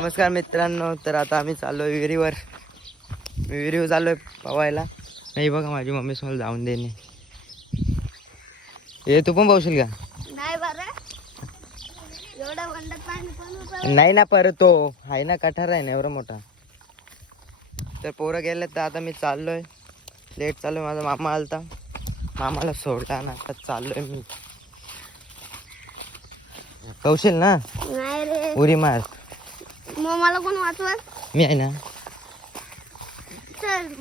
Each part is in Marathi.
नमस्कार मित्रांनो तर आता आम्ही चाललोय विहिरीवर. मी विहिरीवर चाललोय पवायला. नाही बघा माझी मम्मी मला जाऊन देणे. हे तू पण पावशील का? नाही ना परत. तो आहे ना कठार आहे ना एवढा मोठा. तर पोरं गेले तर आता मी चाललोय. लेट चाललोय माझा मामा आलता. मामाला सोडला ना आता चाललोय मी. कौशल ना? उरी मार. मग मला कोण वाचवत मी आहे ना. चल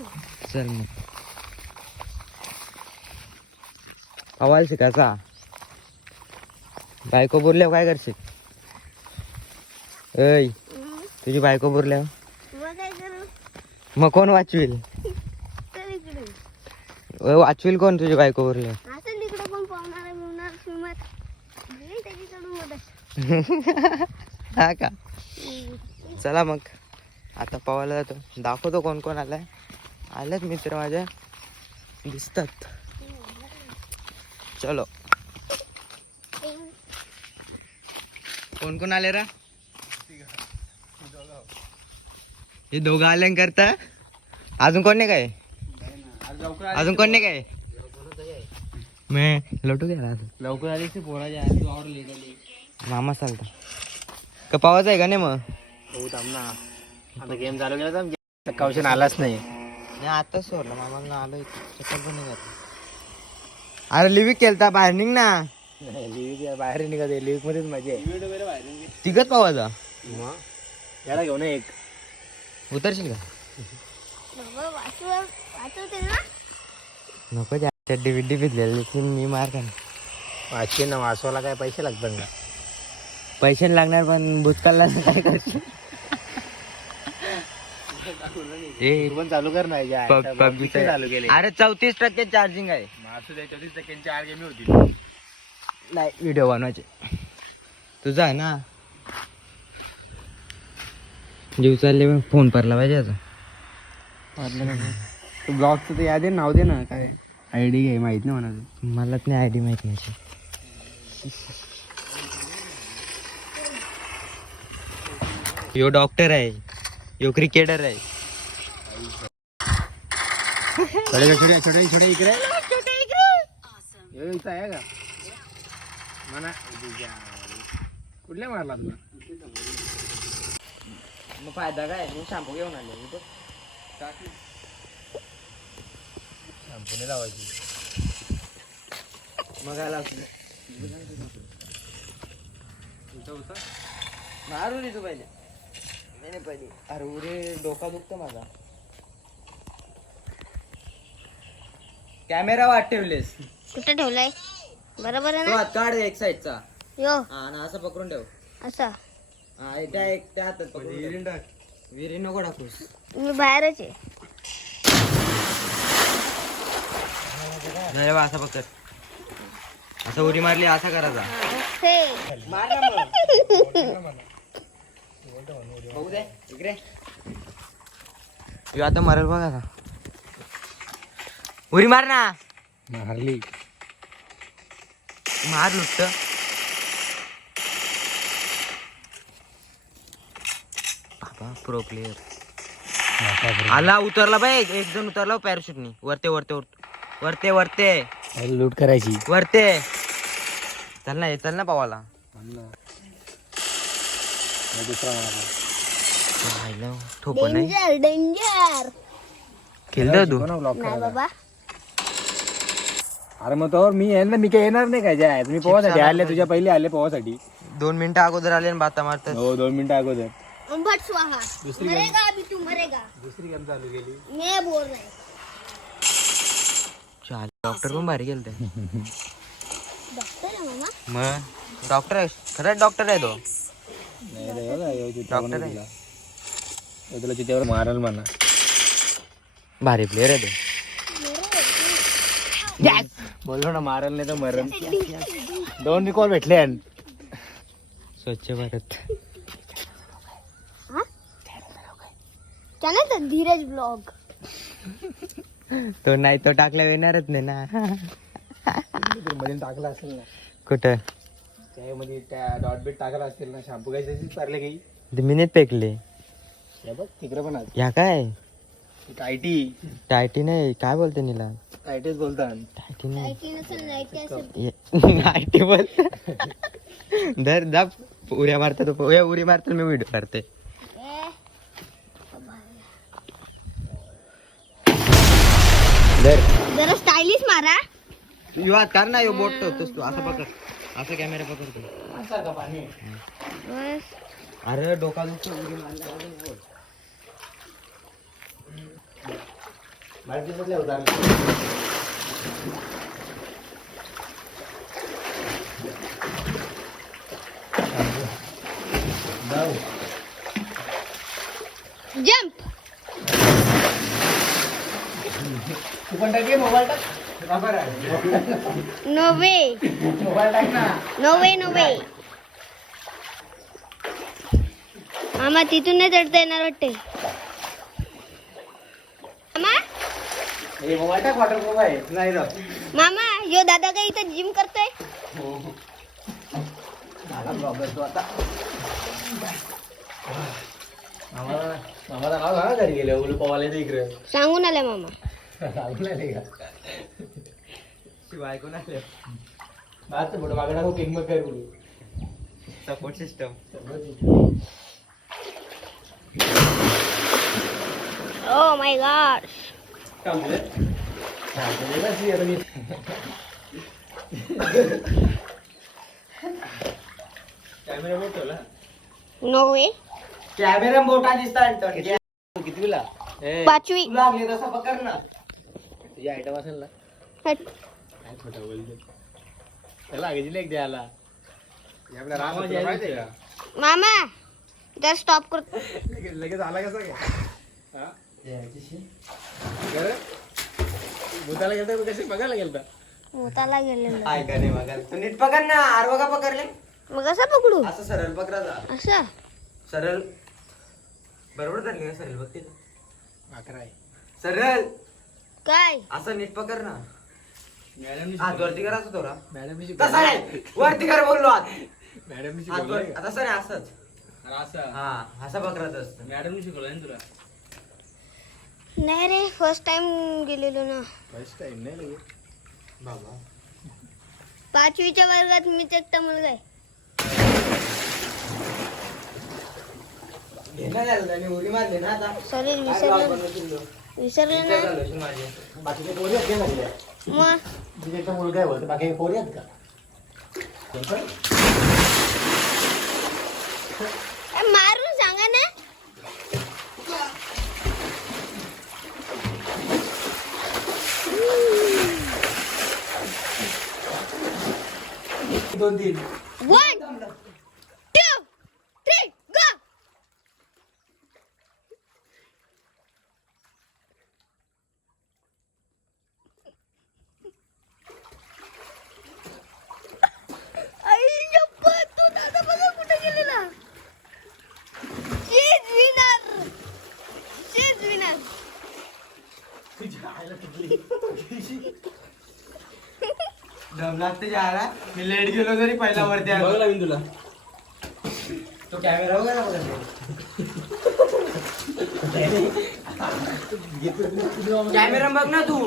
चल मग. पवायला शिकायचा बायको बोलल्यावर काय करशील? ऐ. तुझी बायको बोलल्यावर? मग कोण वाचविल? वाचविल कोण तुझी बायको मदत. हा का. चला मग. आता पवायला जातो. दाखवतो कोण कोण आलाय. आलेत मित्र माझ्या दिसतात. चलो. कोण कोण आले रा? हे दोघं आले करता? अजून कोण नाही काय? अजून कोण नाही काय? मी लोटू घ्या लवकर आली पोराच्या मामा चालता. का पावाचा आहे का नाही मग? हो थांब ना आता गेम चालू केला तर कौशन आलाच नाही. नाही आताच सोडलं मामा आलो चक्कर पण नाही. अरे लिव्हिक केलता बाहेर निघ ना. लिव्ह बाहेर निघत लिव्ह मध्येच मजा आहे. तिघच पावाचा मग? याला घेऊन ये एक. उतरशील का? ना. नको त्या चड्डी बिड्डी भिजलेली ती मी मार का वाचते ना वाचवायला काय पैसे लागतात का पैसे नाही लागणार पण भूतकाळला काय करशील? चालू कर ना या. पब- आता पबजी PUBG चालू केले. अरे चौतीस टक्के चार्जिंग आहे. द्या चौतीस सेकंड चार गेमी होती. नाही व्हिडिओ बनवायचे. तुझा आहे ना? जीव चालले फोन परला पाहिजे आता तू ब्लॉगचं तर याद आहे नाव दे ना काय. आय डी घे माहीत नाही म्हणा मलाच नाही आयडी माहिती याची यो डॉक्टर आहे यो क्रिकेटर आहे. छोटे छोटे छोटे छोटे इकडे. इथं आहे का? म्हणा कुठल्या मारला तुला? मग फायदा काय? मी शॅम्पू घेऊन आले पुणे लावायची. मग आला मारू रे तू पहिले. नाही नाही पहिले. अरे उरे डोका दुखतो माझा. कॅमेरा वाट ठेवलेस. कुठे ठेवलाय? बरोबर आहे तो ना हात काढ एक साईडचा. यो. हा आणि असं पकडून ठेव. असं. हा त्या एक त्या हातात पकडून ठेव. विहिरी नको टाकूस. मी बाहेरच आहे. नाही बा असं पकड. असं उडी मारली असा करायचा मार ना मग. बघू दे इकडे. ह्यो आता मरेल बघा उडी मार ना. मारली. मार लुटत. बाबा प्रो प्लेअर आला उतरला बाई एक जण उतरला पॅराशूटनी वरते वरते वरते. वरते वरते. लूट करायची. वरते. चल ना हे चल ना पावाला दुसरा ठोको नाही? डेंजर डेंजर खेळतो तू? ब्लॉक नाही बाबा. अरे मग तो मी येणार मी काय येणार नाही काय? जाय मी पोहासाठी आले तुझ्या पहिले आले पोहासाठी. दोन मिनिटं अगोदर आले आणि बाता मारतात. हो दोन मिनिटं अगोदर. भट स्वाहा. मरेगा अभी तू मरेगा. दुसरी गेम चालू केली. मैं बोल रहा चाल डॉक्टर पण भारी गेलते. डॉक्टर है मामा. मग डॉक्टर आहे? खरंच डॉक्टर आहे तो? नाही रे, डॉक्टर आहे. दिला. तुला चित्यावर मारल म्हणा. भारी प्लेअर आहे तो. बोललो ना मारल नाही तर मरण दोन रिकॉल भेटले स्वच्छ भारत. धीरज ब्लॉग तो नाही तो टाकला येणारच नाही ना. मध्ये टाकला असेल ना. कुठं? त्यामध्ये त्या डॉट बीट टाकला असेल ना. शॅम्पू घ्यायची चालले काही? ते मिनीत पेकले हे बघ तिकडे पण ह्या काय? टायटी. टायटी नाही काय बोलते नीला? टायटीच बोलतात टायटी नाही. बोल. धर जा उड्या मारता तो. उड्या उडी मारतो मी व्हिडिओ करते ए, धर. जरा स्टायलिश मारा. यू हात कर ना यो बोट ठेवतोस तू. असं पकड. असं कॅमेरा पकडतो अरे डोका दुखतो उडी मारल्यावर. होत. जम्प तू पण टाक मोबाईल टाक. नो वे मोबाईल टाक ना. नो वे नो वे मामा तिथून नाही चढता येणार वाटते मामा हे प्रूफ आहे? नाही मामा यो दादा काय इथं जिम करतोय. झाला प्रॉब्लेम तो आता. मामाला मामाला नाव घाला घरी गेले पवाले ते इकडे. सांगून आले मामा. सांगून आले का? आले. बाहेरचं फोटो मागे टाकू किंग मग काय बोलू support system oh my god camera बोट ठेवला नो वे कॅमेरा मोठा दिसता कितीला पाचवी. लागले तसा पकड ना. तुझी आयटम असेल ना. काय खोटं बोलतो त्याला एक द्यायला. मामा जरा स्टॉप कर. लगेच आला कसा काय? हा? भूताला गेलता का कसे बघायला गेलता? भूताला गेलेलं. काय का नाही बघा तू नीट पकड ना आरवा का पकडले. मग कसं पकडू? असं सरळ पकडा जा. असं? सरळ. बरोबर धरली का सरळ? बघ तिथं. अकरा आहे. सरळ. काय? असं नीट पकड ना. मॅडम हात वरती करायचं थोडा. मॅडम तसा नाही. वरती कर बोललो हात. मॅडम हात वर- सर असंच. असं. हा असं पकडायचं असतं. मॅडम शिकवलं ना तुला. नाही रे फर्स्ट टाइम गेलेलो ना. फर्स्ट टाइम नाही बाबा. पाचवीच्या वर्गात मीच एकटा मुलगा आहे. सॉरी विसरलो ना. मग? तुझे एकटा मुलगा आहे बोलतो बाकी पोरी आहेत का? कोण पण? ए, मारून ¿What? दम लागते जायला. मी लेट गेलो तरी पहिला वरती आलो. लागेल तुला. तो कॅमेरा वगैरे बघा कॅमेरा बघ ना तू.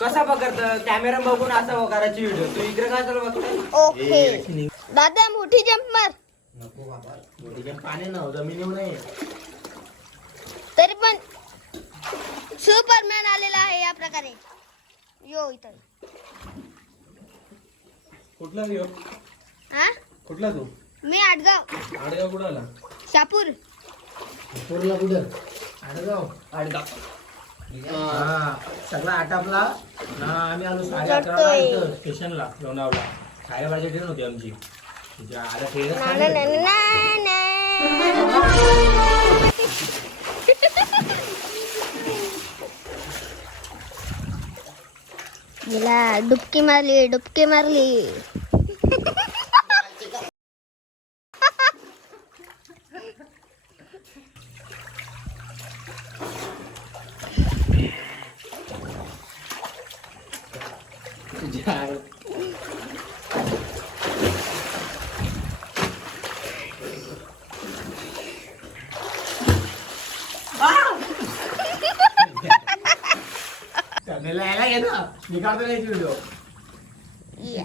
कसा पकडत? कॅमेरा बघून असा करायची व्हिडिओ तू इकडे काय चालू बघतोय? ओके. दादा मोठी जंप मार. नको बाबा. पाणी ना जमिनीवर नाही तरी पण सुपरमॅन आलेला आहे या प्रकारे. यो इथं. कुठला ह्यो? हा कुठला तू? मी आडगाव. आडगाव कुठं आला? शापूर. नागपूरला कुठं? आडगाव. आडगाव. हा. सगळा आटापला. ना आम्ही आलो साडे अकराला रडतोय. इथं स्टेशनला लोणावला साडेबाराची ट्रेन होती आमची. तिच्या आल्या ट्रेनच ना नाही ना भेटली. ना ना. हिला डुबकी मारली डुबकी मारली तुझ्या आड- याला याला घे ना मी काढतो नाही व्हिडिओ या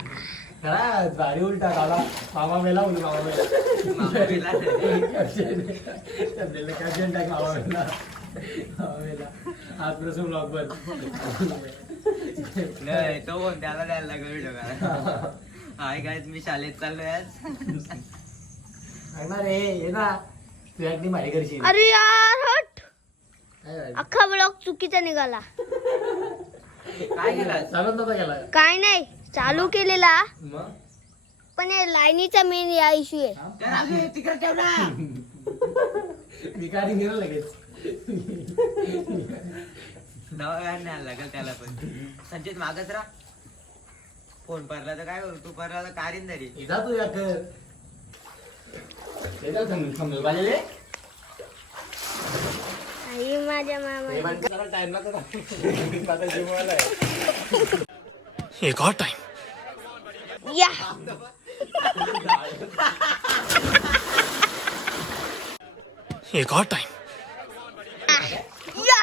खरा गाडी उलटा काढा मामा मेला बोलू मामा मेला caption टाक मामा मेला मामा मेला आजपासून ब्लॉग बंद. नाही तो कोण त्याला द्यायला लागेल व्हिडिओ का हाय गाईज मी शाळेत चाललोय आज. सांगणार रे ये ना. तू अगदी करशील. अरे यार हट? अख्खा ब्लॉग चुकीचा निघाला. काय केलं चालत नव्हता गेला. काय नाही चालू केलेला. मग? पण या लाईनीचा मेन या इश्यू आहे. तिकडे ठेवला. भिकारी गेला लगेच. नाही लागेल त्याला पण. संचित मागच राहा. फोन पडला तर काय करू? तू पडला तर कारीन तरी. तू या कर समजून पाहिजे आई माझ्या मामा एक और टाइम या. एक और टाइम या.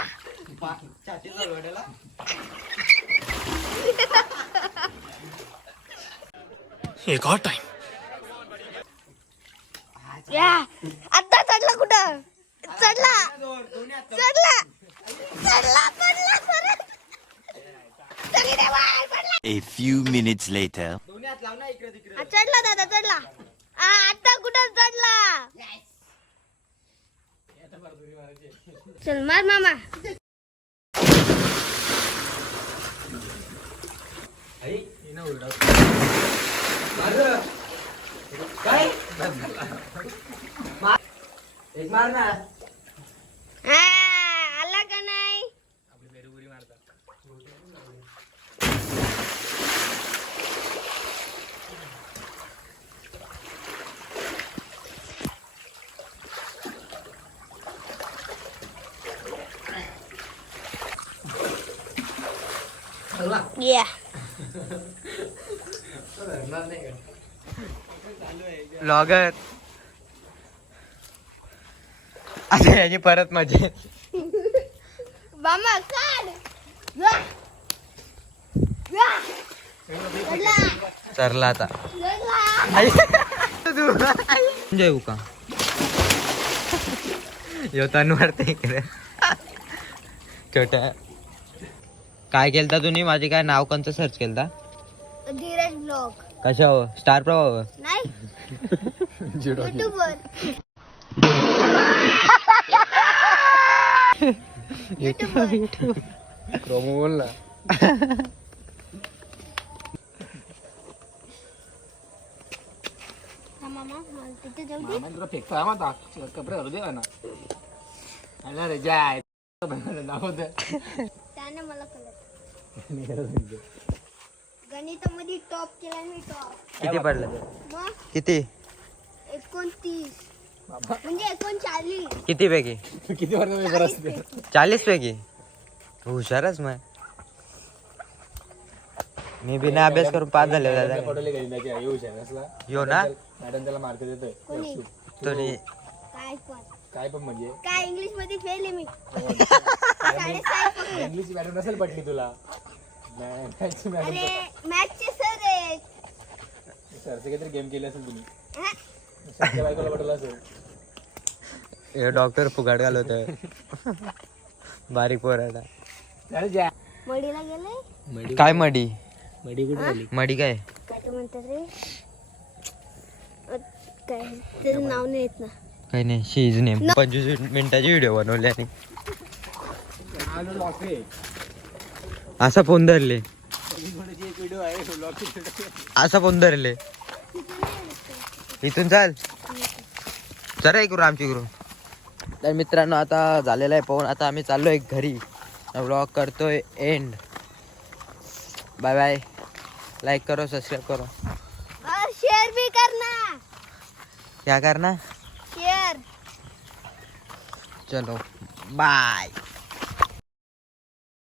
एक और टाइम या. आता चढला कुठं? चढला. चढला. चढला पडला परत. चढी रे बाय, पडला. A few minutes later. दोन्ही हात लाव ना इकडे तिकडे. हा, चढला दादा चढला. हा, आता कुठं चढला? चल मार मामा. काय? एक मार ना. हा, आला का नाही चला या धरणार नाही का ब्लॉगर आता याची परत मजा मामा काढ. चरला आता. चढला जेऊ का यो तन्वार ते इकडे. छोट्या. काय केलता तुम्ही? माझे काय नाव कोणतं सर्च केलता? धीरज ब्लॉग कशावर स्टार प्रवाह नाही. युट्यूबवर प्रोमो बोल ना मामा फेकतो हा माझा कपडे घालू दे ना रे जाय त्याने मला कळत गणितामध्ये टॉप केला मी टॉप किती पडलं? किती? एकोणतीस. म्हणजे एकोणचाळीस किती पैकी? किती वर्ष पेपर असते? चाळीस पैकी. हुशारच मग. मी बिना अभ्यास करून पास झाले दादा. नाही येऊ यो ना. मॅडम त्याला मार्क देतोय. कोणी? तरी काय पण. काय पण म्हणजे? काय इंग्लिशमध्ये फेल आहे मी. पकडले. इंग्लिश मॅडम नसेल पटली तुला. मॅथची मॅडम अरे मॅथचे सर आहे सरचे काहीतरी गेम केले असेल तुम्ही. हा? हे डॉक्टर फुगाड घालवत बारीक पोराला मडीला गेले काय मडी? मडी कुठे झाली मडी काय? काय ते म्हणतात रे? अ, काय? त्याचं नाव नाही येत ना. काही नाही शी इज नेम पंचवीस मिनिटाची व्हिडिओ बनवली आणि आलो लॉके असा फोन धरले. असा फोन धरले. इथून चाल. चला करू आमची करू तर मित्रांनो आता झालेला आहे पाहून. आता आम्ही चाललोय घरी. ब्लॉग करतोय. एंड बाय बाय लाईक करो सब्सक्राइब करो. और शेअर भी करना क्या करना शेअर चलो. बाय